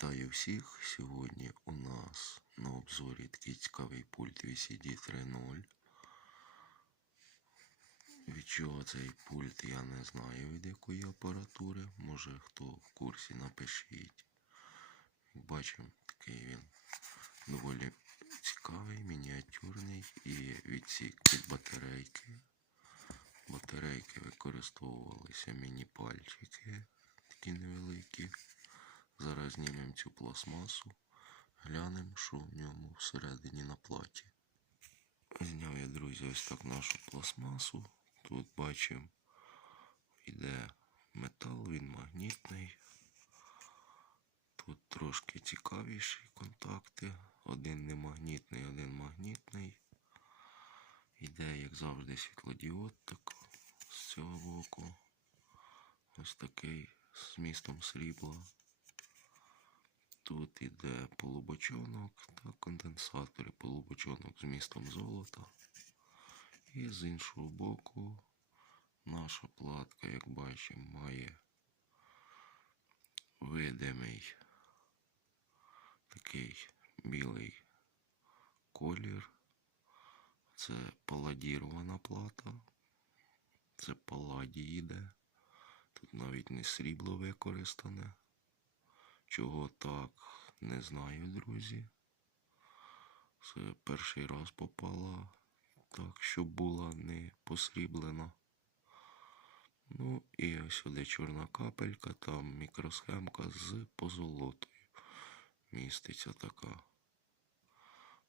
Вітаю всіх! Сьогодні у нас на обзорі такий цікавий пульт VCD 3.0. Від чого цей пульт я не знаю від якої апаратури. Може хто в курсі напишіть. Бачимо, такий він доволі цікавий, мініатюрний і відсік під батарейки. Батарейки використовувалися міні-пальчики, такі невеликі. Зараз знімемо цю пластмасу, глянемо, що в ньому всередині на платі. Зняв я, друзі, ось так нашу пластмасу. Тут бачимо, йде метал, він магнітний. Тут трошки цікавіші контакти. Один не магнітний, один магнітний. Йде, як завжди, світлодіод так, з цього боку. Ось такий з містом срібла. Тут іде полубочонок та конденсатори полубочонок з містом золота. І з іншого боку наша платка, як бачимо, має видимий такий білий колір. Це паладірована плата. Це паладій іде. Тут навіть не срібло використане. Чого так, не знаю, друзі. Це перший раз попала так, щоб була не посріблена. Ну і ось сюди чорна капелька, там мікросхемка з позолотою. Міститься така.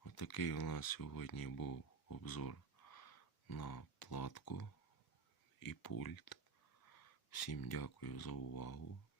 Отакий у нас сьогодні був обзор на платку і пульт. Всім дякую за увагу.